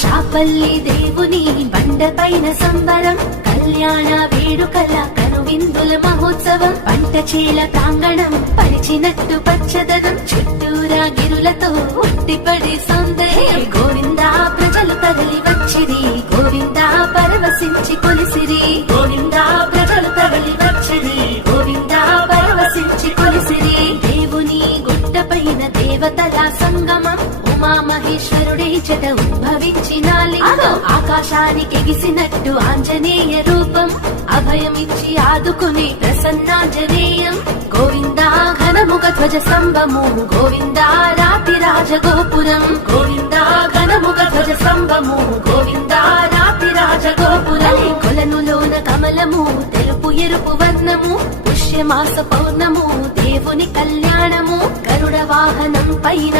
శాపల్లి దేవుని బండపైన సంబరం, కళ్యాణ వేడుకల కనువిందుల మహోత్సవం, పంట చేల ప్రాంగణం పరిచినట్టు పచ్చదనం, చుట్టూరా గిరులతో ఉట్టిపడి సౌందర్యం. గోవిందా ప్రజలు తరలి వచ్చిరి, గోవిందా పరవశించి కొలిసిరి, గోవిందా ప్రజలు తరలి వచ్చిరి, గోవిందా పరవశించి కొలిసిరి. దేవుని గుట్టపైన దేవతల సంగమం, ఉమామహేశ్వరుడే చెట ఉద్భవించిన లింగం, ఆకాశానికి ఎగిసినట్టు ఆంజనేయ రూపం, అభయమిచ్చి ఆదుకుని ప్రసన్నాంజనేయం. గోవిందా ఘనముఖ ధ్వజ స్తంభము, గోవిందా రాతి రాజగోపురం, గోవిందా ఘనముఖ ధ్వజ స్తంభము, గోవిందా రాతి రాజగోపురం. కొలనులోన కమలము తెలుపు ఎరుపు వర్ణము, పుష్యమాస పౌర్ణము దేవుని కళ్యాణము, గరుడ వాహనం పైన